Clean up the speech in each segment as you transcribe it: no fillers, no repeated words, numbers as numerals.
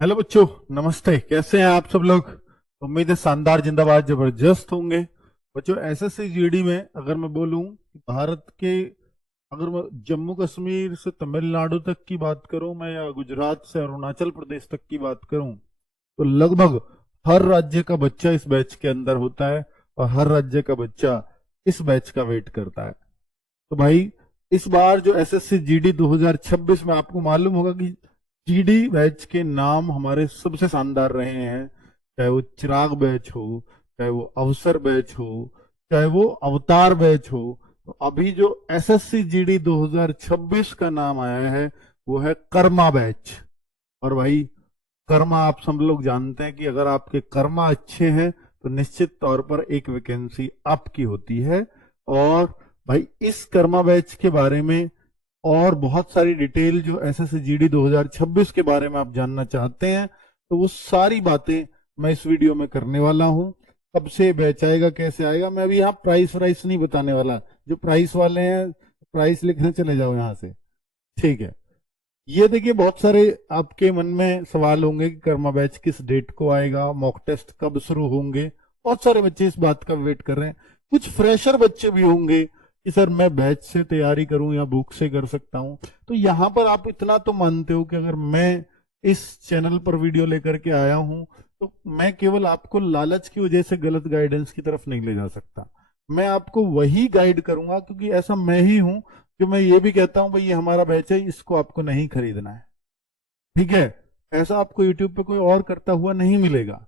Hello बच्चों, नमस्ते। कैसे हैं आप सब लोग? उम्मीद है शानदार, जिंदाबाद, जबरदस्त होंगे। बच्चों, एसएससी जीडी में अगर मैं बोलूं कि भारत के, अगर मैं जम्मू कश्मीर से तमिलनाडु तक की बात करूं मैं, या गुजरात से अरुणाचल प्रदेश तक की बात करूं, तो लगभग हर राज्य का बच्चा इस बैच के अंदर होता है और हर राज्य का बच्चा इस बैच का वेट करता है। तो भाई, इस बार जो एसएससी जीडी 2026 में, आपको मालूम होगा कि जीडी बैच के नाम हमारे सबसे शानदार रहे हैं। चाहे वो चिराग बैच हो, चाहे वो अवसर बैच हो, चाहे वो अवतार बैच हो। तो अभी जो एसएससी जीडी 2026 का नाम आया है वो है कर्मा बैच। और भाई, कर्मा आप सब लोग जानते हैं कि अगर आपके कर्मा अच्छे हैं तो निश्चित तौर पर एक वैकेंसी आपकी होती है। और भाई, इस कर्मा बैच के बारे में और बहुत सारी डिटेल जो एसएससी जीडी 2026 के बारे में आप जानना चाहते हैं, तो वो सारी बातें मैं इस वीडियो में करने वाला हूं। कब से बैच आएगा, कैसे आएगा, मैं अभी यहाँ प्राइस वाइस नहीं बताने वाला। जो प्राइस वाले हैं, प्राइस लिखने चले जाओ यहाँ से, ठीक है। ये देखिए, बहुत सारे आपके मन में सवाल होंगे कि कर्मा बैच किस डेट को आएगा, मॉक टेस्ट कब शुरू होंगे। बहुत सारे बच्चे इस बात का वेट कर रहे हैं। कुछ फ्रेशर बच्चे भी होंगे कि सर मैं बैच से तैयारी करूं या बुक से कर सकता हूं। तो यहां पर आप इतना तो मानते हो कि अगर मैं इस चैनल पर वीडियो लेकर के आया हूं तो मैं केवल आपको लालच की वजह से गलत गाइडेंस की तरफ नहीं ले जा सकता। मैं आपको वही गाइड करूंगा क्योंकि ऐसा मैं ही हूं कि मैं ये भी कहता हूं भाई ये हमारा बैच है, इसको आपको नहीं खरीदना है, ठीक है। ऐसा आपको यूट्यूब पे कोई और करता हुआ नहीं मिलेगा।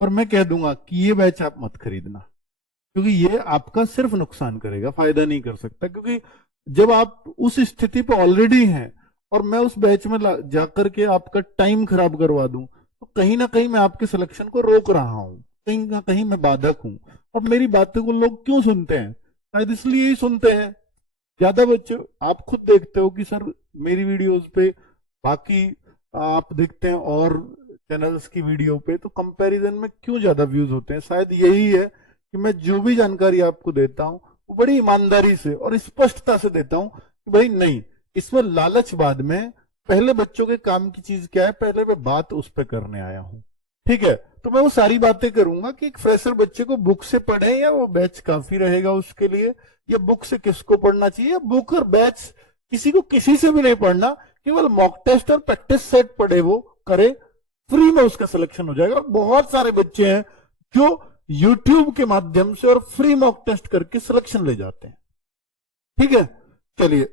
और मैं कह दूंगा कि ये बैच आप मत खरीदना, क्योंकि ये आपका सिर्फ नुकसान करेगा, फायदा नहीं कर सकता। क्योंकि जब आप उस स्थिति पे ऑलरेडी हैं और मैं उस बैच में जाकर के आपका टाइम खराब करवा दूं, तो कहीं ना कहीं मैं आपके सिलेक्शन को रोक रहा हूं, कहीं ना कहीं मैं बाधक हूं। और मेरी बातों को लोग क्यों सुनते हैं? शायद इसलिए ही सुनते हैं ज्यादा बच्चे। आप खुद देखते हो कि सर मेरी वीडियोस पे, बाकी आप देखते हैं और चैनल्स की वीडियो पे, तो कंपैरिजन में क्यों ज्यादा व्यूज होते हैं? शायद यही है कि मैं जो भी जानकारी आपको देता हूं वो बड़ी ईमानदारी से और स्पष्टता से देता हूं कि भाई नहीं, इसमें लालच बाद में। पहले बच्चों के काम की चीज क्या है, पहले मैं बात उस पर करने आया हूं, ठीक है। तो मैं वो सारी बातें करूंगा कि एक फ्रेशर बच्चे को बुक से पढ़े या वो बैच काफी रहेगा उसके लिए, या बुक से किसको पढ़ना चाहिए। बुक और बैच किसी को किसी से भी नहीं पढ़ना, केवल मॉक टेस्ट और प्रैक्टिस सेट पढ़े वो करे, फ्री में उसका सिलेक्शन हो जाएगा। और बहुत सारे बच्चे हैं जो यूट्यूब के माध्यम से और फ्री मॉक टेस्ट करके सिलेक्शन ले जाते हैं, ठीक है। चलिए,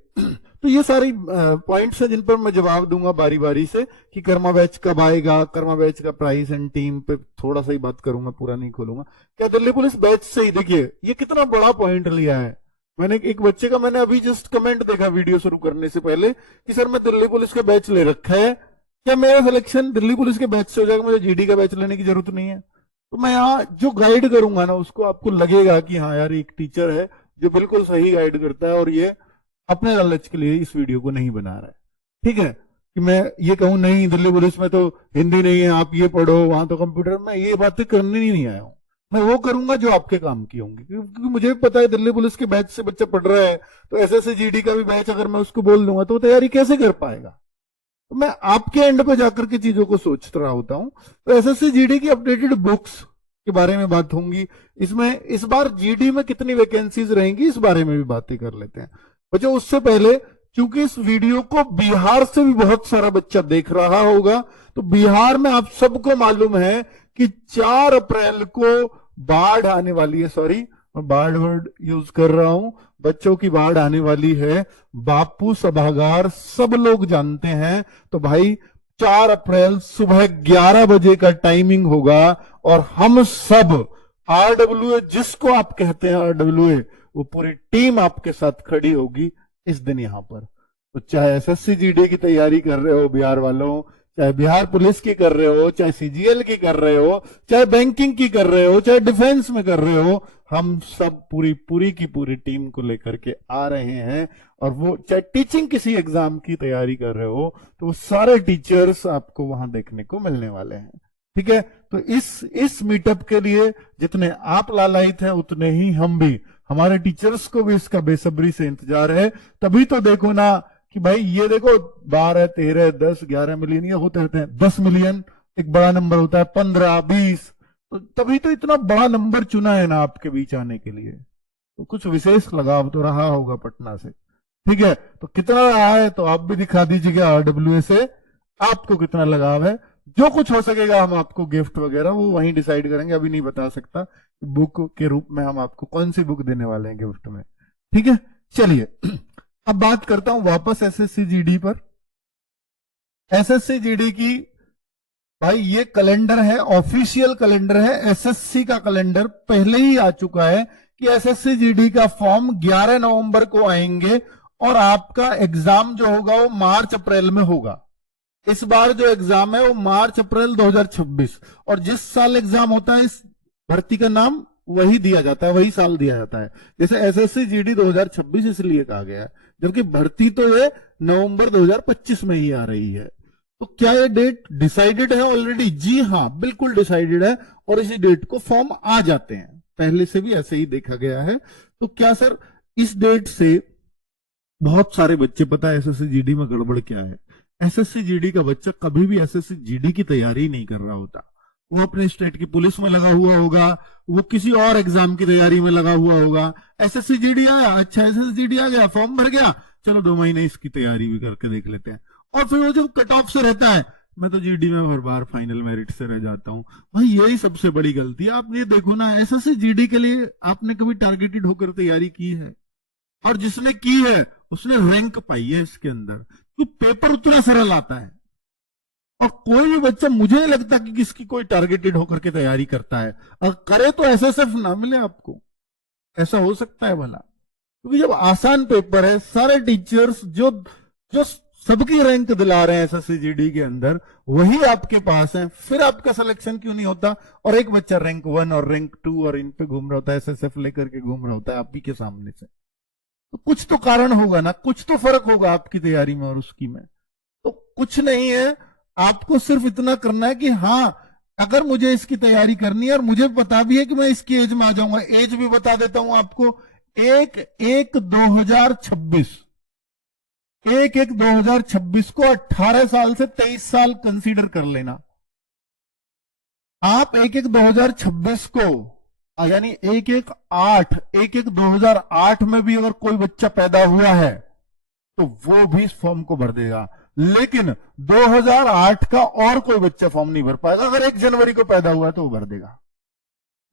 तो ये सारी पॉइंट्स हैं जिन पर मैं जवाब दूंगा बारी बारी से कि कर्मा बैच कब आएगा, कर्मा बैच का प्राइस एंड टीम पे थोड़ा सा ही बात करूंगा, पूरा नहीं खोलूंगा। क्या दिल्ली पुलिस बैच से ही, देखिए ये कितना बड़ा पॉइंट लिया है। मैंने एक बच्चे का, मैंने अभी जस्ट कमेंट देखा वीडियो शुरू करने से पहले कि सर मैं दिल्ली पुलिस का बैच ले रखा है, क्या मेरा सिलेक्शन दिल्ली पुलिस के बैच से हो जाएगा, मुझे जीडी का बैच लेने की जरूरत नहीं है? तो मैं यहाँ जो गाइड करूंगा ना, उसको आपको लगेगा कि हाँ यार, एक टीचर है जो बिल्कुल सही गाइड करता है और ये अपने लालच के लिए इस वीडियो को नहीं बना रहा है, ठीक है। कि मैं ये कहूं नहीं दिल्ली पुलिस में तो हिंदी नहीं है, आप ये पढ़ो, वहां तो कंप्यूटर, मैं ये बातें करने ही नहीं आया हूं। मैं वो करूंगा जो आपके काम की होंगी, क्योंकि मुझे भी पता है दिल्ली पुलिस के बैच से बच्चा पढ़ रहा है, तो एसएससी जीडी का भी बैच अगर मैं उसको बोल दूंगा तो वो तैयारी कैसे कर पाएगा? तो मैं आपके एंड पे जाकर के चीजों को सोच रहा होता हूं। तो एसएससी जीडी की अपडेटेड बुक्स के बारे में बात होंगी इसमें। इस बार जीडी में कितनी वैकेंसीज रहेंगी इस बारे में भी बातें कर लेते हैं बच्चों। उससे पहले, क्योंकि इस वीडियो को बिहार से भी बहुत सारा बच्चा देख रहा होगा, तो बिहार में आप सबको मालूम है कि 4 अप्रैल को बाढ़ आने वाली है। सॉरी, मैं बाढ़ वर्ड यूज कर रहा हूं, बच्चों की बाढ़ आने वाली है। बापू सभागार सब लोग जानते हैं। तो भाई, 4 अप्रैल सुबह 11 बजे का टाइमिंग होगा और हम सब आरडब्ल्यूए, जिसको आप कहते हैं आरडब्ल्यूए, वो पूरी टीम आपके साथ खड़ी होगी इस दिन यहां पर। तो चाहे एसएससी जीडी की तैयारी कर रहे हो बिहार वालों, चाहे बिहार पुलिस की कर रहे हो, चाहे सीजीएल की कर रहे हो, चाहे बैंकिंग की कर रहे हो, चाहे डिफेंस में कर रहे हो, हम सब पूरी पूरी की पूरी टीम को लेकर के आ रहे हैं। और वो चाहे टीचिंग किसी एग्जाम की तैयारी कर रहे हो, तो वो सारे टीचर्स आपको वहां देखने को मिलने वाले हैं, ठीक है। तो इस मीटअप के लिए जितने आप लालायित हैं उतने ही हम भी, हमारे टीचर्स को भी इसका बेसब्री से इंतजार है। तभी तो देखो ना कि भाई ये देखो 12, 13, 10, 11 मिलियन ये होते रहते हैं। 10 मिलियन एक बड़ा नंबर होता है, 15, 20, तो तभी तो इतना बड़ा नंबर चुना है ना आपके बीच आने के लिए। तो कुछ विशेष लगाव तो रहा होगा पटना से। ठीक है, तो कितना रहा है तो आप भी दिखा दीजिएगा आरडब्ल्यू से आपको कितना लगाव है। जो कुछ हो सकेगा हम आपको गिफ्ट वगैरह वो वहीं डिसाइड करेंगे, अभी नहीं बता सकता बुक के रूप में हम आपको कौन सी बुक देने वाले हैं गिफ्ट में। ठीक है, चलिए अब बात करता हूं वापस एसएससी जीडी पर। एसएससी जीडी की भाई ये कैलेंडर है, ऑफिशियल कैलेंडर है, एसएससी का कैलेंडर पहले ही आ चुका है कि एसएससी जीडी का फॉर्म 11 नवंबर को आएंगे और आपका एग्जाम जो होगा वो मार्च अप्रैल में होगा। इस बार जो एग्जाम है वो मार्च अप्रैल 2026, और जिस साल एग्जाम होता है इस भर्ती का नाम वही दिया जाता है, वही साल दिया जाता है। जैसे एसएससी जीडी 2026 इसलिए कहा गया है, जबकि भर्ती तो ये नवंबर 2025 में ही आ रही है। तो क्या ये डेट डिसाइडेड है ऑलरेडी? जी हाँ, बिल्कुल डिसाइडेड है, और इसी डेट को फॉर्म आ जाते हैं, पहले से भी ऐसे ही देखा गया है। तो क्या सर इस डेट से बहुत सारे बच्चे, पता है एसएससी जीडी में गड़बड़ क्या है, एसएससी जीडी का बच्चा कभी भी एसएससी जीडी की तैयारी नहीं कर रहा होता। वो अपने स्टेट की पुलिस में लगा हुआ होगा, वो किसी और एग्जाम की तैयारी में लगा हुआ होगा। एसएससी जीडी आया, अच्छा एसएससी जीडी आ गया, फॉर्म भर गया, चलो 2 महीने इसकी तैयारी भी करके देख लेते हैं। और फिर वो जो कट ऑफ से रहता है, मैं तो जीडी में हर बार फाइनल मेरिट से रह जाता हूं। भाई यही सबसे बड़ी गलती है। आप ये देखो ना, एसएससी जीडी के लिए आपने कभी टारगेटेड होकर तैयारी की है? और जिसने की है उसने रैंक पाई है इसके अंदर, तो पेपर उतना सरल आता है। और कोई भी बच्चा, मुझे नहीं लगता कि किसकी कोई टारगेटेड होकर के तैयारी करता है, अगर करे तो एसएसएफ ना मिले आपको, ऐसा हो सकता है भला? क्योंकि जब आसान पेपर है, सारे टीचर्स जो जो सबकी रैंक दिला रहे हैं एसएससी जीडी के अंदर, वही आपके पास है, फिर आपका सिलेक्शन क्यों नहीं होता? और एक बच्चा रैंक 1 और रैंक 2 और इन पे घूम रहा होता है, एसएसएफ लेकर के घूम रहा होता है आप ही के सामने से। तो कुछ तो कारण होगा ना, कुछ तो फर्क होगा आपकी तैयारी में और उसकी में। तो कुछ नहीं है, आपको सिर्फ इतना करना है कि हाँ, अगर मुझे इसकी तैयारी करनी है और मुझे पता भी है कि मैं इसकी एज में आ जाऊंगा, एज भी बता देता हूं आपको, 1/1/2026, 1/1/2026 को 18 साल से 23 साल कंसीडर कर लेना। आप 1/1/2026 को यानी 1/1/2008 में भी अगर कोई बच्चा पैदा हुआ है तो वो भी इस फॉर्म को भर देगा। लेकिन 2008 का और कोई बच्चा फॉर्म नहीं भर पाएगा। अगर 1 जनवरी को पैदा हुआ है तो वो भर देगा,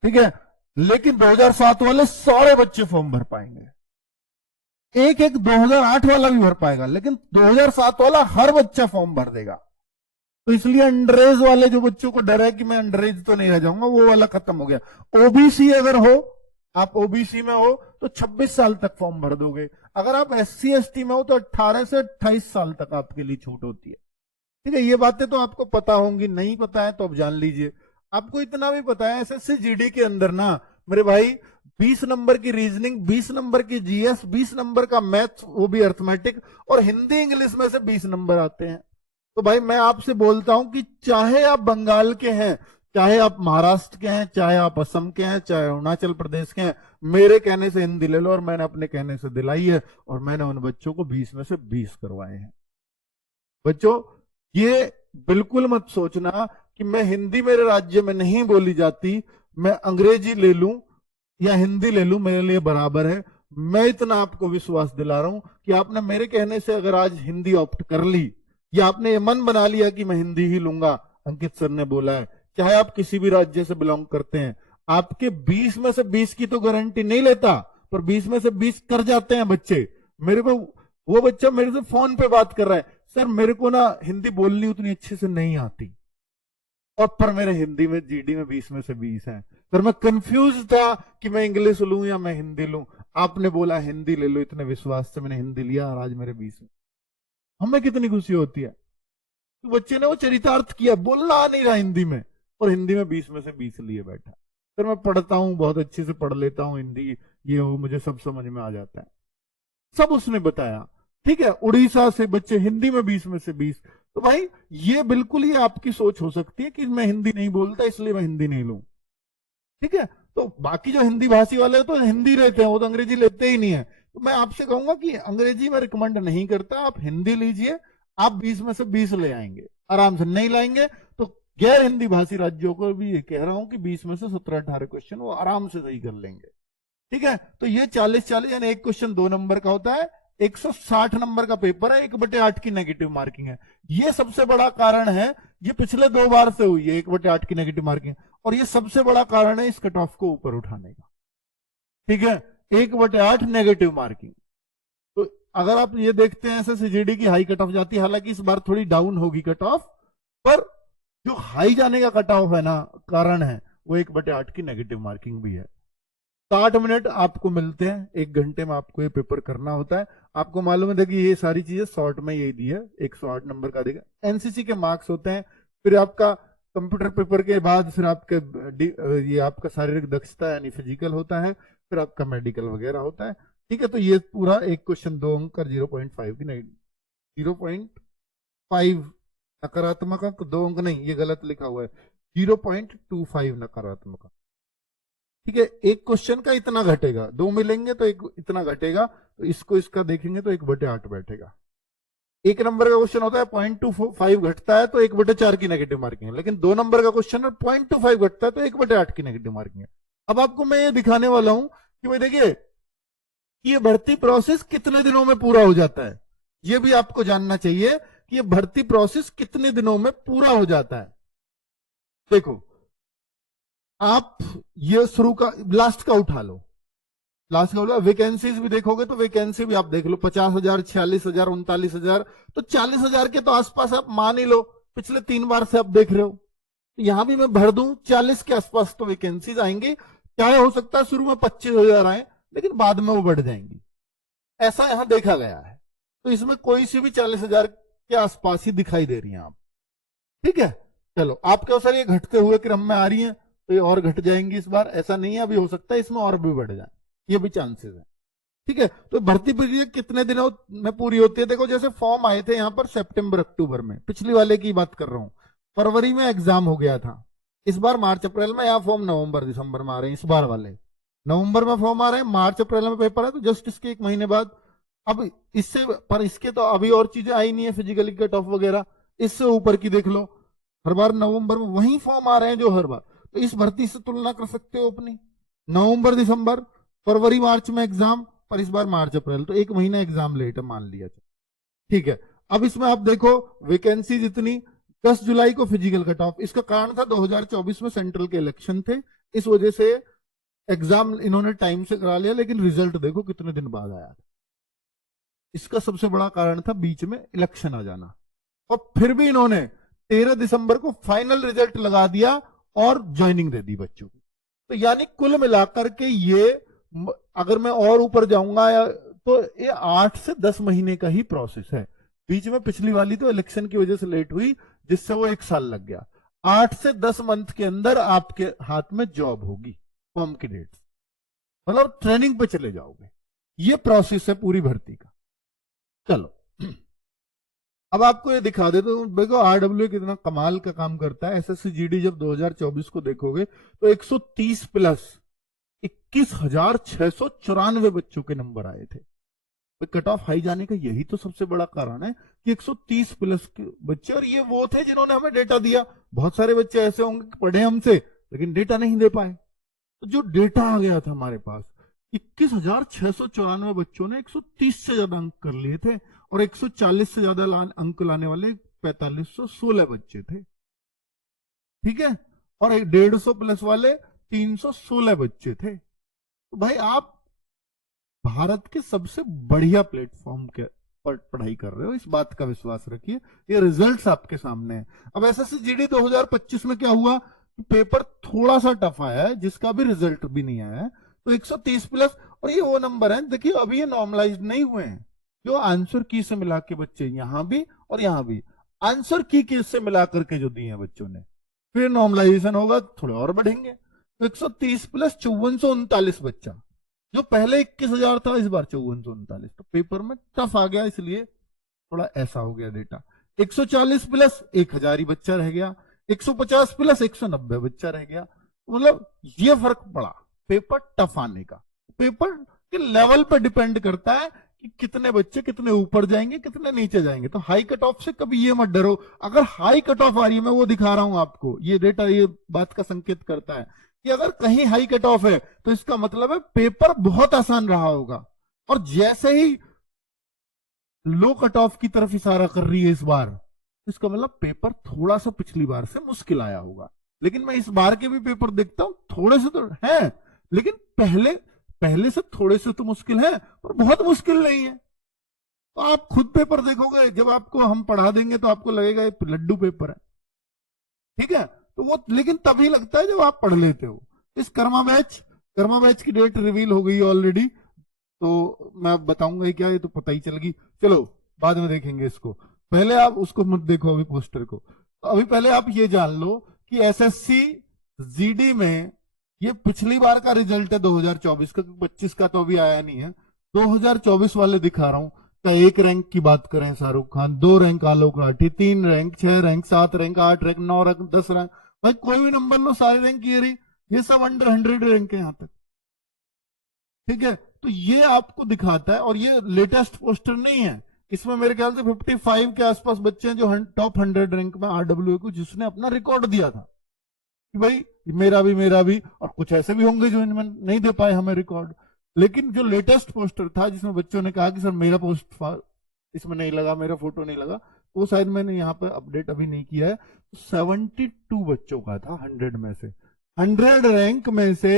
ठीक है। लेकिन 2007 वाले सारे बच्चे फॉर्म भर पाएंगे। 1/1/2008 वाला भी भर पाएगा, लेकिन 2007 वाला हर बच्चा फॉर्म भर देगा। तो इसलिए अंडरेज वाले जो बच्चों को डर है कि मैं अंडरेज तो नहीं रह जाऊंगा, वो वाला खत्म हो गया। ओबीसी अगर हो, आप ओबीसी में हो तो 26 साल तक फॉर्म भर दोगे। अगर आप एससी एसटी में हो तो 18 से 28 साल तक आपके लिए छूट होती है, ठीक है। ये बातें तो आपको पता होंगी, नहीं पता है तो अब जान लीजिए। आपको इतना भी पता है एसएससी जीडी के अंदर ना मेरे भाई 20 नंबर की रीजनिंग, 20 नंबर की जीएस, 20 नंबर का मैथ, वो भी अर्थमेटिक, और हिंदी इंग्लिश में से 20 नंबर आते हैं। तो भाई मैं आपसे बोलता हूं कि चाहे आप बंगाल के हैं, चाहे आप महाराष्ट्र के हैं, चाहे आप असम के हैं, चाहे अरुणाचल प्रदेश के हैं, मेरे कहने से हिंदी ले लो, और मैंने अपने कहने से दिलाई है, और मैंने उन बच्चों को 20 में से 20 करवाए हैं। बच्चों ये बिल्कुल मत सोचना कि मैं हिंदी मेरे राज्य में नहीं बोली जाती, मैं अंग्रेजी ले लूं या हिंदी ले लूं, मेरे लिए बराबर है। मैं इतना आपको विश्वास दिला रहा हूं कि आपने मेरे कहने से अगर आज हिंदी ऑप्ट कर ली, या आपने ये मन बना लिया कि मैं हिंदी ही लूंगा, अंकित सर ने बोला है, चाहे आप किसी भी राज्य से बिलोंग करते हैं, आपके 20 में से 20 की तो गारंटी नहीं लेता, पर 20 में से 20 कर जाते हैं बच्चे। मेरे को वो बच्चा मेरे से फोन पे बात कर रहा है, सर मेरे को ना हिंदी बोलनी उतनी अच्छे से नहीं आती, और पर मेरे हिंदी में जीडी में 20 में से 20 है। सर मैं कंफ्यूज था कि मैं इंग्लिश लूं या मैं हिंदी लूं, आपने बोला हिंदी ले लो, इतने विश्वास से मैंने हिंदी लिया और आज मेरे 20 में। हमें कितनी खुशी होती है। तो बच्चे ने वो चरितार्थ किया, बोलना आ नहीं रहा हिंदी में, और हिंदी में 20 में से 20 लिए बैठा। फिर मैं पढ़ता हूं, बहुत अच्छे से पढ़ लेता हूं हिंदी, ये हो मुझे सब समझ में आ जाता है, सब उसने बताया, ठीक है। उड़ीसा से बच्चे हिंदी में 20 में से 20। तो भाई ये बिल्कुल ही आपकी सोच हो सकती है कि मैं हिंदी नहीं बोलता इसलिए मैं हिंदी नहीं लूं, ठीक है। तो बाकी जो हिंदी भाषी वाले तो हिंदी लेते हैं, वो तो अंग्रेजी लेते ही नहीं है। तो मैं आपसे कहूंगा कि अंग्रेजी में रिकमेंड नहीं करता, आप हिंदी लीजिए, आप 20 में से 20 ले आएंगे आराम से। नहीं लाएंगे तो गैर हिंदी भाषी राज्यों को भी ये कह रहा हूं कि 20 में से 17-18 क्वेश्चन वो आराम से सही कर लेंगे। ठीक है, तो ये 40-40 यानी एक क्वेश्चन 2 नंबर का होता है, 160 नंबर का पेपर है, 1/8 की नेगेटिव मार्किंग है। ये सबसे बड़ा कारण है, ये पिछले 2 बार से हुई है 1/8 की नेगेटिव मार्किंग, और ये सबसे बड़ा कारण है इस कट ऑफ को ऊपर उठाने का। ठीक है, 1/8 नेगेटिव मार्किंग। तो अगर आप ये देखते हैं एसएससीजीडी की हाई कट ऑफ जाती है, हालांकि इस बार थोड़ी डाउन होगी कट ऑफ, पर जो हाई जाने का कट ऑफ है ना, कारण है वो 1/8 की नेगेटिव मार्किंग भी है। 60 मिनट आपको मिलते हैं, 1 घंटे में आपको ये पेपर करना होता है। आपको मालूम है देखिए ये सारी चीजें शॉर्ट में यही दी है, 108 नंबर का देगा। एनसीसी के मार्क्स होते हैं, फिर आपका कंप्यूटर पेपर के बाद फिर आपके ये आपका शारीरिक दक्षता यानी फिजिकल होता है, फिर आपका मेडिकल वगैरह होता है। ठीक है, तो ये पूरा एक क्वेश्चन 2 अंक का 0.5 की नहीं 0.5 नकारात्मक अंक, 2 अंक नहीं, ये गलत लिखा हुआ है, 0.25 नकारात्मक। ठीक है, एक क्वेश्चन का इतना घटेगा, 2 मिलेंगे तो एक इतना घटेगा, तो इसको इसका देखेंगे तो 1/8 बैठेगा। 1 नंबर का क्वेश्चन होता है 0.25 घटता है तो 1/4 की नेगेटिव मार्किंग है, लेकिन 2 नंबर का क्वेश्चन है 0.25 घटता है तो 1/8 की नेगेटिव मार्किंग है। अब आपको मैं ये दिखाने वाला हूं कि भाई देखिए ये भर्ती प्रोसेस कितने दिनों में पूरा हो जाता है, ये भी आपको जानना चाहिए कि ये भर्ती प्रोसेस कितने दिनों में पूरा हो जाता है। देखो आप ये शुरू का लास्ट का उठा लो, लास्ट का उठा, वैकेंसीज भी देखोगे तो वैकेंसी भी आप देख लो 50,000, 46,000, 39,000, तो 40,000 के तो आसपास आप मान ही लो, पिछले 3 बार से आप देख रहे हो। यहां भी मैं भर दूं 40 के आसपास तो वैकेंसीज आएंगी, चाहे हो सकता है शुरू में 25,000 आए लेकिन बाद में वो बढ़ जाएंगी, ऐसा यहां देखा गया है। तो इसमें कोई सी भी 40,000 के आसपास ही दिखाई दे रही है आप। ठीक है, चलो आपके अनुसार ये घटते हुए क्रम में आ रही है तो ये और घट जाएंगी इस बार, ऐसा नहीं है, अभी हो सकता है इसमें और भी बढ़ जाए, ये भी चांसेस है। ठीक है, तो भर्ती प्रक्रिया कितने दिनों में पूरी होती है? देखो जैसे फॉर्म आए थे यहां पर सितंबर अक्टूबर में, पिछली वाले की बात कर रहा हूं, फरवरी में एग्जाम हो गया था, इस बार मार्च अप्रैल में, यहाँ फॉर्म नवंबर दिसंबर में आ रहे हैं, इस बार वाले नवंबर में फॉर्म आ रहे हैं, मार्च अप्रैल में पेपर है, तो जस्ट इसके 1 महीने बाद। अब इससे पर इसके तो अभी और चीजें आई नहीं है, फिजिकली कट ऑफ वगैरह, इससे ऊपर की देख लो, हर बार नवंबर में वही फॉर्म आ रहे हैं जो हर बार, तो इस भर्ती से तुलना कर सकते हो अपनी, नवंबर दिसंबर, फरवरी मार्च में एग्जाम, पर इस बार मार्च अप्रैल, तो 1 महीना एग्जाम लेट है मान लिया। ठीक है, अब इसमें आप देखो वैकेंसी जितनी, 10 जुलाई को फिजिकल कट ऑफ, इसका कारण था 2024 में सेंट्रल के इलेक्शन थे, इस वजह से एग्जाम इन्होंने टाइम से करा लिया, लेकिन रिजल्ट देखो कितने दिन बाद आया, इसका सबसे बड़ा कारण था बीच में इलेक्शन आ जाना, और फिर भी इन्होंने 13 दिसंबर को फाइनल रिजल्ट लगा दिया और ज्वाइनिंग दे दी बच्चों को। तो यानी कुल मिलाकर के ये, अगर मैं और ऊपर जाऊंगा तो ये 8 से 10 महीने का ही प्रोसेस है। बीच में पिछली वाली तो इलेक्शन की वजह से लेट हुई, जिससे वो 1 साल लग गया। 8 से 10 मंथ के अंदर आपके हाथ में जॉब होगी, फॉर्म की डेट, मतलब ट्रेनिंग पे चले जाओगे, ये प्रोसेस है पूरी भर्ती का। चलो अब आपको ये दिखा देता हूं, देखो आरडब्ल्यू कितना कमाल का काम करता है। एसएससी जीडी जब 2024 को देखोगे तो 130 प्लस 21,694 बच्चों के नंबर आए थे। तो कट ऑफ हाई जाने का यही तो सबसे बड़ा कारण है कि 130 प्लस के बच्चे, और ये वो थे जिन्होंने हमें डेटा दिया। बहुत सारे बच्चे ऐसे होंगे कि पढ़े हमसे लेकिन डेटा नहीं दे पाए, तो जो डेटा आ गया था हमारे पास, 21,694 बच्चों ने 130 से ज्यादा अंक कर लिए थे, और 140 से ज्यादा अंक लाने वाले 4516 बच्चे थे। ठीक है, और 150 प्लस वाले 316 बच्चे थे। तो भाई आप भारत के सबसे बढ़िया प्लेटफॉर्म के पर पढ़ाई कर रहे हो, इस बात का विश्वास रखिए, ये रिजल्ट्स आपके सामने हैं। अब एसएससी जीडी 2025 में क्या हुआ, पेपर थोड़ा सा टफ आया है, जिसका भी रिजल्ट भी नहीं आया है, तो 130 प्लस, और ये वो नंबर है, देखिए अभी ये नॉर्मलाइज नहीं हुए हैं, जो आंसर की से मिला के बच्चे यहां भी और यहां भी आंसर की से मिला करके जो दिए हैं बच्चों ने, फिर नॉर्मलाइजेशन होगा, थोड़े और बढ़ेंगे, तो 130 प्लस 5439 बच्चा, जो पहले 21,000 था इस बार 5439, तो पेपर में टफ आ गया, इसलिए थोड़ा ऐसा हो गया डेटा। 140 प्लस 1,000 ही बच्चा रह गया, 150 प्लस 190 बच्चा रह गया, मतलब ये फर्क पड़ा पेपर टफ आने का। पेपर कि लेवल पर डिपेंड करता है कि कितने बच्चे कितने ऊपर जाएंगे कितने नीचे जाएंगे। तो हाई कट ऑफ से कभी ये मत डरो। अगर हाई कट ऑफ आ रही है, मैं वो दिखा रहा हूं आपको, ये डेटा ये बात का संकेत करता है कि अगर कहीं हाई कट ऑफ है तो इसका मतलब है पेपर बहुत आसान रहा होगा। और जैसे ही लो कट ऑफ की तरफ इशारा कर रही है इस बार, इसका मतलब पेपर थोड़ा सा पिछली बार से मुश्किल आया होगा। लेकिन मैं इस बार के भी पेपर देखता हूं, थोड़े से तो है, लेकिन पहले पहले से थोड़े से तो मुश्किल है, पर बहुत मुश्किल नहीं है। तो आप खुद पेपर देखोगे, जब आपको हम पढ़ा देंगे तो आपको लगेगा ये लड्डू पेपर है, ठीक है। तो वो लेकिन तभी लगता है जब आप पढ़ लेते हो। इस कर्मा बैच की डेट रिवील हो गई ऑलरेडी, तो मैं बताऊंगा ही क्या, ये तो पता ही चल गई। चलो बाद में देखेंगे इसको, पहले आप उसको मत देखो अभी पोस्टर को। तो अभी पहले आप ये जान लो कि एसएससी जीडी में ये पिछली बार का रिजल्ट है 2024 का, 25 का तो अभी आया नहीं है। 2024 वाले दिखा रहा हूं। का एक रैंक की बात करें Shahrukh Khan, 2 rank Alok Rathi, 3 rank, 6 rank, 7 rank, 8 rank, 9 rank, 10 rank, भाई कोई भी नंबर लो, सारे रैंक ये रही, ये सब अंडर 100 रैंक है यहां तक, ठीक है। तो ये आपको दिखाता है, और ये लेटेस्ट पोस्टर नहीं है, इसमें मेरे ख्याल से 55 के आसपास बच्चे हैं जो टॉप 100 रैंक में आरडब्ल्यू को, जिसने अपना रिकॉर्ड दिया था कि भाई मेरा भी, और कुछ ऐसे भी होंगे जो इनमें नहीं दे पाए हमें रिकॉर्ड। लेकिन जो लेटेस्ट पोस्टर था जिसमें बच्चों ने कहा कि सर मेरा पोस्ट इसमें नहीं लगा, मेरा फोटो नहीं लगा, वो शायद मैंने यहाँ पे अपडेट अभी नहीं किया है। 72 बच्चों का था 100 में से, 100 रैंक में से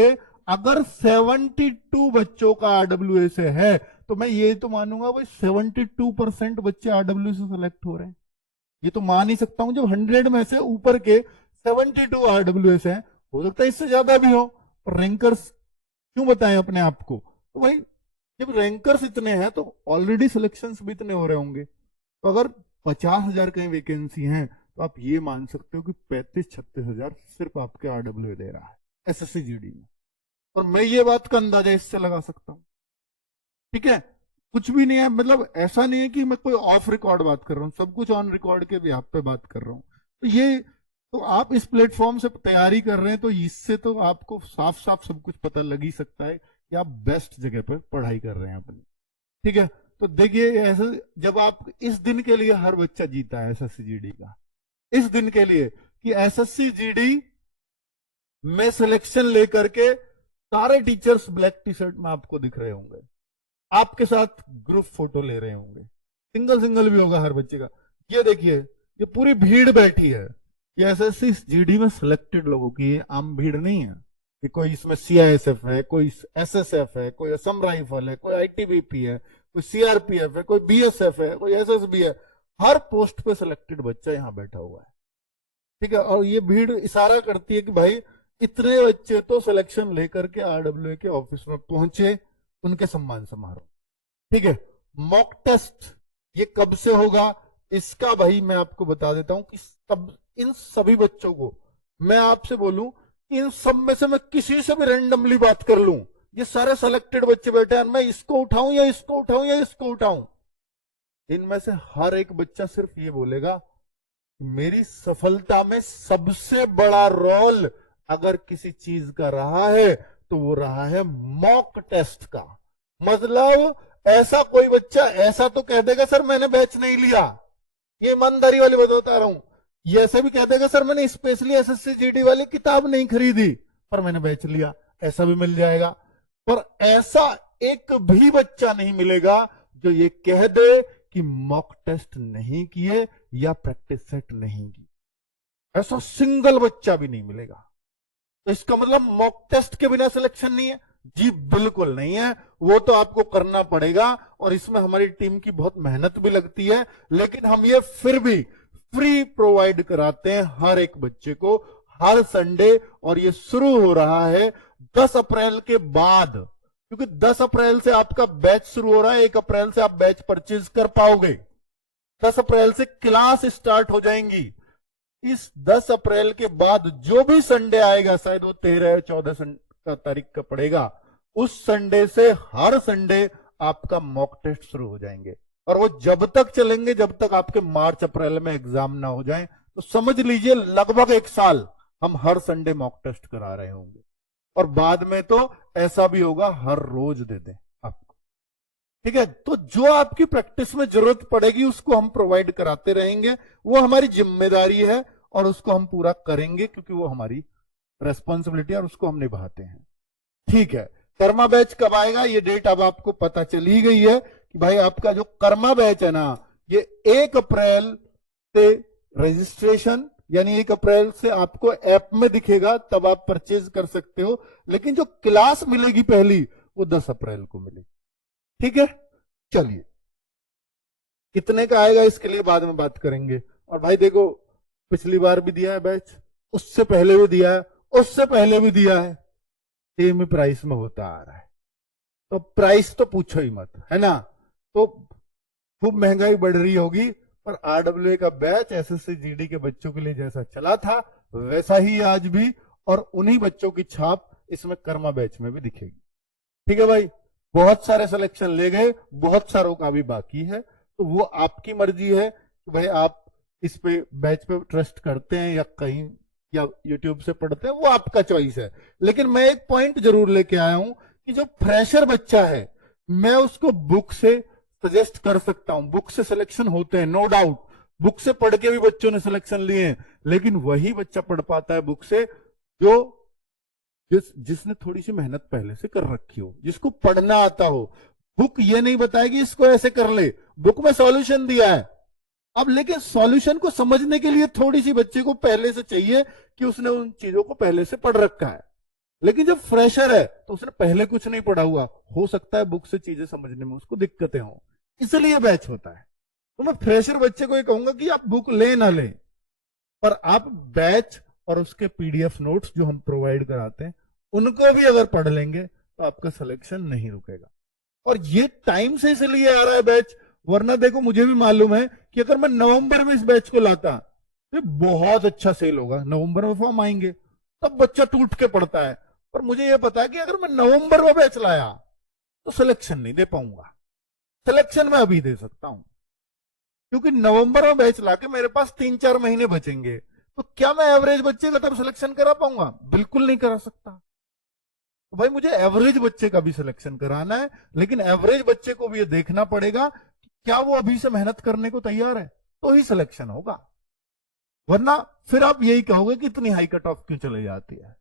अगर 72 बच्चों का आरडब्ल्यू से है, तो मैं ये तो मानूंगा भाई 72% बच्चे आरडब्ल्यू से सिलेक्ट हो रहे हैं। ये तो मान ही सकता हूं जब 100 में से ऊपर के 72 आरडब्ल्यू हैं, हो सकता है इससे ज्यादा भी हो, पर रैंकर्स क्यों बताएं अपने आप को। तो भाई जब रैंकर्स इतने हैं तो ऑलरेडी सिलेक्शंस भी इतने हो रहे होंगे। तो अगर 50,000 कहीं वैकेंसी हैं, तो आप ये मान सकते हो कि 35-36 हजार सिर्फ आपके आरडब्ल्यू दे रहा है एसएससी जीडी में। और मैं ये बात का अंदाजा इससे लगा सकता हूं, ठीक है। कुछ भी नहीं है, मतलब ऐसा नहीं है कि मैं कोई ऑफ रिकॉर्ड बात कर रहा हूं, सब कुछ ऑन रिकॉर्ड के भी आप पे बात कर रहा हूं। तो ये तो आप इस प्लेटफॉर्म से तैयारी कर रहे हैं, तो इससे तो आपको साफ साफ सब कुछ पता लग ही सकता है कि आप बेस्ट जगह पर पढ़ाई कर रहे हैं अपनी, ठीक है। तो देखिए ऐसे जब आप इस दिन के लिए हर बच्चा जीता है एसएससी जीडी का, इस दिन के लिए कि एसएससी जीडी में सिलेक्शन लेकर के सारे टीचर्स ब्लैक टी शर्ट में आपको दिख रहे होंगे, आपके साथ ग्रुप फोटो ले रहे होंगे, सिंगल सिंगल भी होगा हर बच्चे का। ये देखिए ये पूरी भीड़ बैठी है, ये एसएससी जीडी में सिलेक्टेड लोगों की, ये आम भीड़ नहीं है कि कोई इसमें सीआईएसएफ है, कोई एसएसएफ है, कोई असम राइफल है, कोई आईटीबीपी है, कोई सीआरपीएफ है, कोई बीएसएफ है, कोई एसएसबी है। हर पोस्ट पे सिलेक्टेड बच्चा यहां बैठा हुआ है, ठीक है। और ये भीड़ इशारा करती है कि भाई इतने बच्चे तो सिलेक्शन लेकर के आरडब्ल्यू के ऑफिस में पहुंचे, उनके सम्मान समारोह, ठीक है। मॉक टेस्ट ये कब से होगा, इसका भाई मैं आपको बता देता हूं कि इन सभी बच्चों को मैं आपसे बोलूं, इन सब में से मैं किसी से भी रैंडमली बात कर लूं, ये सारे सिलेक्टेड बच्चे बैठे हैं, मैं इसको उठाऊं या इसको उठाऊं या इसको उठाऊं, इनमें से हर एक बच्चा सिर्फ ये बोलेगा मेरी सफलता में सबसे बड़ा रोल अगर किसी चीज का रहा है तो वो रहा है मॉक टेस्ट का। मतलब ऐसा कोई बच्चा ऐसा तो कह देगा सर मैंने बैच नहीं लिया, ये ईमानदारी वाली बात बता रहा हूं, ये ऐसा भी कह देगा सर मैंने स्पेशली एसएससी जीडी वाली किताब नहीं खरीदी पर मैंने बैच लिया, ऐसा भी मिल जाएगा। पर ऐसा एक भी बच्चा नहीं मिलेगा जो ये कह दे कि मॉक टेस्ट नहीं किए या प्रैक्टिस सेट नहीं की, ऐसा सिंगल बच्चा भी नहीं मिलेगा। तो इसका मतलब मॉक टेस्ट के बिना सिलेक्शन नहीं है? जी बिल्कुल नहीं है, वो तो आपको करना पड़ेगा और इसमें हमारी टीम की बहुत मेहनत भी लगती है, लेकिन हम ये फिर भी फ्री प्रोवाइड कराते हैं हर एक बच्चे को हर संडे। और ये शुरू हो रहा है 10 अप्रैल के बाद, क्योंकि 10 अप्रैल से आपका बैच शुरू हो रहा है, 1 अप्रैल से आप बैच परचेज कर पाओगे, 10 अप्रैल से क्लास स्टार्ट हो जाएंगी। इस 10 अप्रैल के बाद जो भी संडे आएगा, शायद वो 13 या 14 तारीख का पड़ेगा, उस संडे से हर संडे आपका मॉक टेस्ट शुरू हो जाएंगे और वो जब तक चलेंगे जब तक आपके मार्च अप्रैल में एग्जाम ना हो जाए। तो समझ लीजिए लगभग 1 साल हम हर संडे मॉक टेस्ट करा रहे होंगे और बाद में तो ऐसा भी होगा हर रोज दे दें आप ठीक है, तो जो आपकी प्रैक्टिस में जरूरत पड़ेगी उसको हम प्रोवाइड कराते रहेंगे, वो हमारी जिम्मेदारी है और उसको हम पूरा करेंगे क्योंकि वो हमारी रेस्पॉन्सिबिलिटी और उसको हम निभाते हैं। ठीक है, कर्मा बैच कब आएगा, ये डेट अब आपको पता चली गई है कि भाई आपका जो कर्मा बैच है ना, ये 1 अप्रैल से रजिस्ट्रेशन, यानी 1 अप्रैल से आपको ऐप में दिखेगा, तब आप परचेज कर सकते हो, लेकिन जो क्लास मिलेगी पहली वो 10 अप्रैल को मिलेगी। ठीक है, चलिए कितने का आएगा इसके लिए बाद में बात करेंगे। और भाई देखो, पिछली बार भी दिया है बैच, उससे पहले भी दिया है, उससे पहले भी दिया है, सेम ही प्राइस में होता आ रहा है, तो प्राइस तो पूछो ही मत, है ना। तो खूब महंगाई बढ़ रही होगी, पर आरडब्ल्यूए का बैच एसएससी जीडी के बच्चों के लिए जैसा चला था वैसा ही आज भी, और उन्हीं बच्चों की छाप इसमें कर्मा बैच में भी दिखेगी। ठीक है भाई, बहुत सारे सिलेक्शन ले गए, बहुत सारों का भी बाकी है, तो वो आपकी मर्जी है कि भाई आप इस पे बैच पे ट्रस्ट करते हैं या कहीं या यूट्यूब से पढ़ते हैं, वो आपका चॉइस है। लेकिन मैं एक पॉइंट जरूर लेके आया हूं कि जो फ्रेशर बच्चा है मैं उसको बुक से सजेस्ट कर सकता हूं, बुक से सिलेक्शन होते हैं, नो डाउट, बुक से पढ़ के भी बच्चों ने सिलेक्शन लिए हैं, लेकिन वही बच्चा पढ़ पाता है बुक से जो जिसने थोड़ी सी मेहनत पहले से कर रखी हो, जिसको पढ़ना आता हो। बुक ये नहीं बताएगी इसको ऐसे कर ले, बुक में सॉल्यूशन दिया है, अब लेकिन सॉल्यूशन को समझने के लिए थोड़ी सी बच्चे को पहले से चाहिए कि उसने उन चीजों को पहले से पढ़ रखा है। लेकिन जब फ्रेशर है तो उसने पहले कुछ नहीं पढ़ा हुआ, हो सकता है बुक से चीजें समझने में उसको दिक्कतें हो, इसलिए बैच होता है। तो मैं फ्रेशर बच्चे को ये कहूंगा कि आप बुक ले ना लें, पर आप बैच और उसके पीडीएफ नोट्स जो हम प्रोवाइड कराते हैं उनको भी अगर पढ़ लेंगे तो आपका सिलेक्शन नहीं रुकेगा। और ये टाइम से इसलिए आ रहा है बैच, वरना देखो मुझे भी मालूम है कि अगर मैं नवंबर में इस बैच को लाता तो बहुत अच्छा सेल होगा, नवंबर में फॉर्म आएंगे तब बच्चा टूट के पड़ता है, पर मुझे यह पता है कि अगर मैं नवंबर में बैच लाया तो सिलेक्शन नहीं दे पाऊंगा। सिलेक्शन मैं अभी दे सकता हूं क्योंकि नवंबर में बैच लाके मेरे पास 3-4 महीने बचेंगे, तो क्या मैं एवरेज बच्चे का तब सिलेक्शन करा पाऊंगा? बिल्कुल नहीं करा सकता। तो भाई मुझे एवरेज बच्चे का भी सिलेक्शन कराना है, लेकिन एवरेज बच्चे को भी ये देखना पड़ेगा कि क्या वो अभी से मेहनत करने को तैयार है, तो ही सिलेक्शन होगा, वरना फिर आप यही कहोगे कि इतनी हाई कट ऑफ क्यों चले जाती है।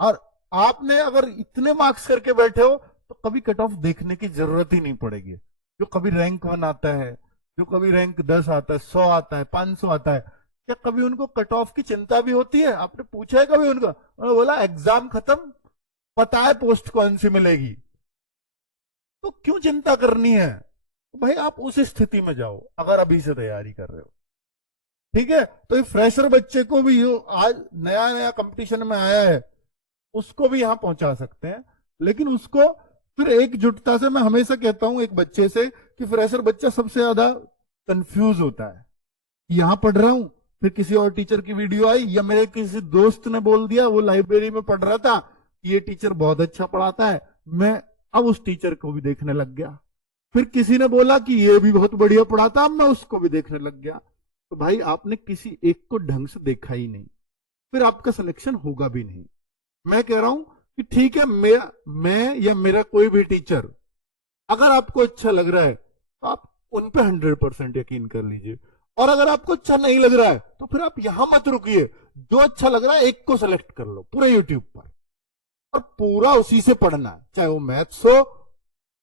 और आपने अगर इतने मार्क्स करके बैठे हो तो कभी कट ऑफ देखने की जरूरत ही नहीं पड़ेगी। जो कभी रैंक 1 आता है, जो कभी रैंक 10 आता है, 100 आता है, 500 आता है, क्या कभी उनको कट ऑफ की चिंता भी होती है? आपने पूछा है कभी उनका? उन्होंने बोला एग्जाम खत्म, पता है पोस्ट कौन सी मिलेगी, तो क्यों चिंता करनी है? तो भाई आप उस स्थिति में जाओ अगर अभी से तैयारी कर रहे हो। ठीक है, तो ये फ्रेशर बच्चे को भी आज नया नया कंपटीशन में आया है उसको भी यहां पहुंचा सकते हैं, लेकिन उसको फिर एकजुटता से, मैं हमेशा कहता हूं एक बच्चे से कि फ्रेशर बच्चा सबसे ज्यादा कंफ्यूज होता है, यहां पढ़ रहा हूं, फिर किसी और टीचर की वीडियो आई या मेरे किसी दोस्त ने बोल दिया, वो लाइब्रेरी में पढ़ रहा था, ये टीचर बहुत अच्छा पढ़ाता है, मैं अब उस टीचर को भी देखने लग गया, फिर किसी ने बोला कि ये भी बहुत बढ़िया पढ़ाता, अब मैं उसको भी देखने लग गया। तो भाई आपने किसी एक को ढंग से देखा ही नहीं, फिर आपका सिलेक्शन होगा भी नहीं। मैं कह रहा हूं कि ठीक है, मैं या मेरा कोई भी टीचर अगर आपको अच्छा लग रहा है तो आप उन पे 100% यकीन कर लीजिए, और अगर आपको अच्छा नहीं लग रहा है तो फिर आप यहां मत रुकिए, जो अच्छा लग रहा है एक को सेलेक्ट कर लो पूरे यूट्यूब पर और पूरा उसी से पढ़ना है, चाहे वो मैथ्स हो,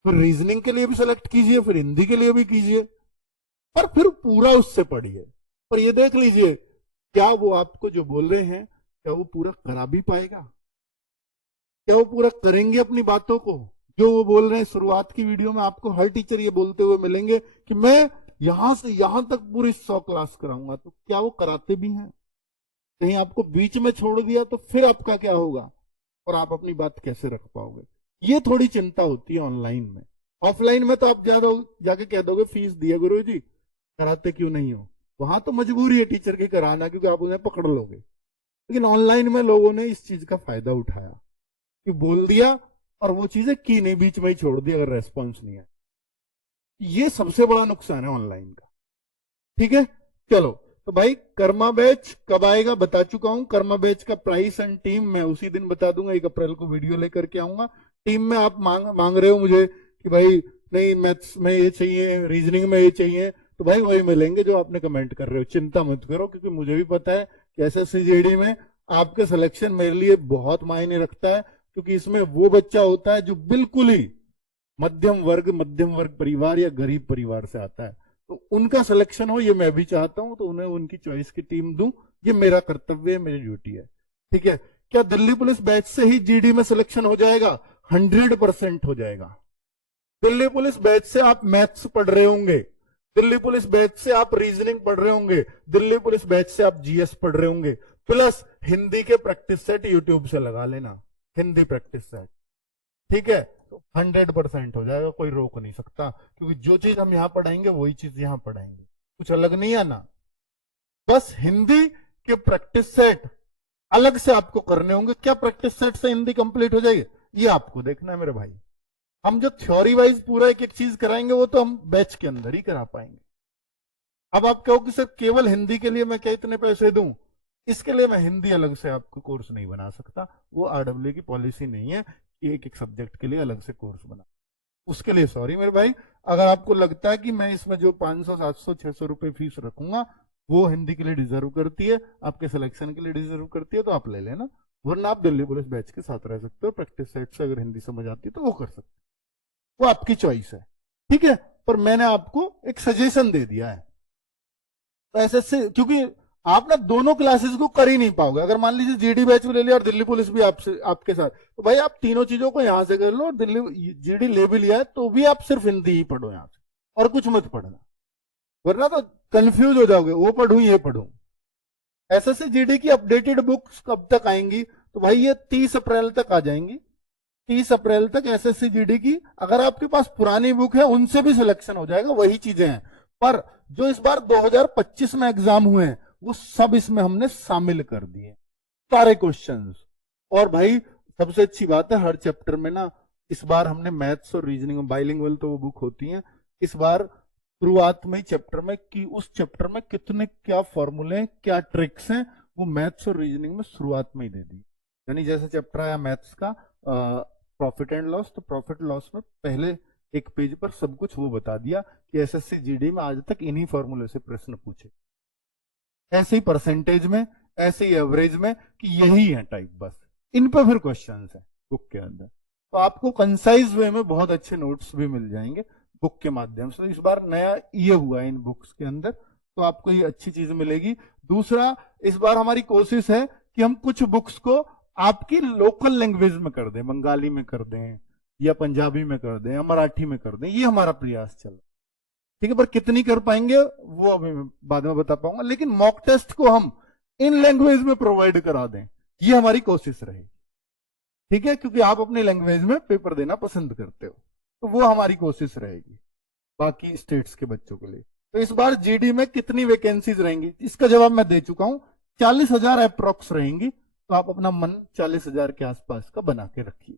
फिर रीजनिंग के लिए भी सेलेक्ट कीजिए, फिर हिंदी के लिए भी कीजिए, पर फिर पूरा उससे पढ़िए। और ये देख लीजिए क्या वो आपको जो बोल रहे हैं क्या वो पूरा करा भी पाएगा, क्या वो पूरा करेंगे अपनी बातों को जो वो बोल रहे हैं। शुरुआत की वीडियो में आपको हर टीचर ये बोलते हुए मिलेंगे कि मैं यहां से यहां तक पूरी 100 क्लास कराऊंगा, तो क्या वो कराते भी हैं? कहीं आपको बीच में छोड़ दिया तो फिर आपका क्या होगा और आप अपनी बात कैसे रख पाओगे? ये थोड़ी चिंता होती है ऑनलाइन में। ऑफलाइन में तो आप जाके कह दोगे फीस दिया गुरु जी, कराते क्यों नहीं हो? वहां तो मजबूरी है टीचर की कराना क्योंकि आप उन्हें पकड़ लोगे, लेकिन ऑनलाइन में लोगों ने इस चीज का फायदा उठाया कि बोल दिया और वो चीजें की नहीं, बीच में ही छोड़ दी अगर रेस्पॉन्स नहीं है। ये सबसे बड़ा नुकसान है ऑनलाइन का। ठीक है, चलो तो भाई कर्मा बैच कब आएगा बता चुका हूं। कर्मा बैच का प्राइस एंड टीम मैं उसी दिन बता दूंगा, 1 अप्रैल को वीडियो लेकर के आऊंगा। टीम में आप मांग रहे हो मुझे कि भाई नहीं मैथ्स में ये चाहिए, रीजनिंग में ये चाहिए, तो भाई वही मिलेंगे जो आपने कमेंट कर रहे हो, चिंता मत करो, क्योंकि मुझे भी पता है कि एसएससी जीडी में आपके सिलेक्शन मेरे लिए बहुत मायने रखता है, क्योंकि इसमें वो बच्चा होता है जो बिल्कुल ही मध्यम वर्ग परिवार या गरीब परिवार से आता है, तो उनका सिलेक्शन हो ये मैं भी चाहता हूं, तो उन्हें उनकी चॉइस की टीम दूं, ये मेरा कर्तव्य है, मेरी ड्यूटी है। ठीक है, क्या दिल्ली पुलिस बैच से ही जीडी में सिलेक्शन हो जाएगा? 100% हो जाएगा। दिल्ली पुलिस बैच से आप मैथ्स पढ़ रहे होंगे, दिल्ली पुलिस बैच से आप रीजनिंग पढ़ रहे होंगे, दिल्ली पुलिस बैच से आप जीएस पढ़ रहे होंगे, प्लस हिंदी के प्रैक्टिस सेट यूट्यूब से लगा लेना, हिंदी प्रैक्टिस सेट। ठीक है, तो 100% हो जाएगा, कोई रोक नहीं सकता, क्योंकि जो चीज हम यहां पढ़ाएंगे वही चीज यहां पढ़ाएंगे, कुछ अलग नहीं आना। बस हिंदी के प्रैक्टिस सेट अलग से आपको करने होंगे। क्या प्रैक्टिस सेट से हिंदी कंप्लीट हो जाएगी, ये आपको देखना है मेरे भाई। हम जो थ्योरी वाइज पूरा एक एक चीज कराएंगे वो तो हम बैच के अंदर ही करा पाएंगे। अब आप कहो कि सर केवल हिंदी के लिए मैं क्या इतने पैसे दूं, इसके लिए मैं हिंदी अलग से आपको कोर्स नहीं बना सकता, वो आरडब्ल्यू की पॉलिसी नहीं है कि एक एक सब्जेक्ट के लिए अलग से कोर्स बना। उसके लिए सॉरी मेरे भाई, अगर आपको लगता है कि मैं इसमें जो 500 700 600 रुपए फीस रखूंगा वो हिंदी के लिए डिजर्व करती है, आपके सिलेक्शन के लिए डिजर्व करती है, तो आप ले लेना, वरना आप दिल्ली पुलिस बैच के साथ रह सकते हो, प्रैक्टिस सेट से अगर हिंदी समझ आती है तो वो कर सकते हो, वो आपकी चॉइस है। ठीक है, पर मैंने आपको एक सजेशन दे दिया है। तो ऐसे से, क्योंकि आप ना दोनों क्लासेस को कर ही नहीं पाओगे, अगर मान लीजिए जीडी बैच भी ले लिया और दिल्ली पुलिस भी आपसे आपके साथ, तो भाई आप तीनों चीजों को यहां से कर लो, और दिल्ली जीडी ले भी लिया है तो भी आप सिर्फ हिंदी ही पढ़ो यहां से, और कुछ मत पढ़ना, वरना तो कंफ्यूज हो जाओगे, वो पढ़ूं ये पढ़ूं। एसएससी जीडी की अपडेटेड बुक्स कब तक आएंगी, तो भाई ये 30 अप्रैल तक आ जाएंगी। 30 अप्रैल तक एसएससी जीडी की, अगर आपके पास पुरानी बुक है उनसे भी सिलेक्शन हो जाएगा, वही चीजें हैं, पर जो इस बार 2025 में एग्जाम हुए हैं वो सब इसमें हमने शामिल कर दिए, सारे क्वेश्चंस। और भाई सबसे अच्छी बात है, हर चैप्टर में ना इस बार हमने मैथ्स और रीजनिंग, बाइलिंगुअल तो वो बुक होती है, इस बार शुरुआत में चैप्टर में कि उस चैप्टर में कितने क्या फॉर्मूले क्या ट्रिक्स हैं, वो मैथ्स और रीजनिंग में शुरुआत में ही दे दी। यानी जैसे चैप्टर आया मैथ्स का प्रॉफिट एंड लॉस, तो प्रॉफिट लॉस में पहले एक पेज पर सब कुछ वो बता दिया कि एसएससी जीडी में आज तक इन्हीं फॉर्मूले से प्रश्न पूछे, ऐसे ही परसेंटेज में, ऐसे ही एवरेज में, कि यही है टाइप, बस इन पर फिर क्वेश्चंस है बुक के अंदर। तो आपको कंसाइज वे में बहुत अच्छे नोट्स भी मिल जाएंगे बुक के माध्यम से। इस बार नया ये हुआ है इन बुक्स के अंदर, तो आपको ये अच्छी चीज मिलेगी। दूसरा, इस बार हमारी कोशिश है कि हम कुछ बुक्स को आपकी लोकल लैंग्वेज में कर दें, बंगाली में कर दें या पंजाबी में कर दें या मराठी में कर दें, ये हमारा प्रयास चल रहा है। ठीक है, पर कितनी कर पाएंगे वो अभी मैं बाद में बता पाऊंगा, लेकिन मॉक टेस्ट को हम इन लैंग्वेज में प्रोवाइड करा दें, ये हमारी कोशिश रही। ठीक है, क्योंकि आप अपनी लैंग्वेज में पेपर देना पसंद करते हो, तो वो हमारी कोशिश रहेगी बाकी स्टेट्स के बच्चों के लिए। तो इस बार जीडी में कितनी वैकेंसीज रहेंगी, इसका जवाब मैं दे चुका हूं, 40,000 अप्रोक्स रहेंगी, तो आप अपना मन 40,000 के आसपास का बना के रखिए।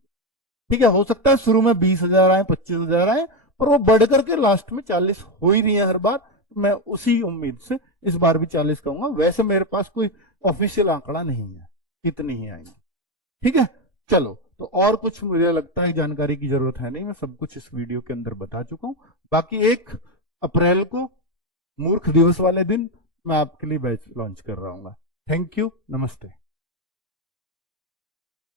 ठीक है, हो सकता है शुरू में 20,000 आए, 25,000 आए, पर वो बढ़ करके लास्ट में 40 हो ही रही है हर बार, मैं उसी उम्मीद से इस बार भी 40 कहूंगा। वैसे मेरे पास कोई ऑफिशियल आंकड़ा नहीं है कितनी ही आएंगे। ठीक है, चलो, तो और कुछ मुझे लगता है जानकारी की जरूरत है नहीं, मैं सब कुछ इस वीडियो के अंदर बता चुका हूं। बाकी 1 अप्रैल को मूर्ख दिवस वाले दिन मैं आपके लिए बैच लॉन्च कर रहा हूँ। थैंक यू, नमस्ते।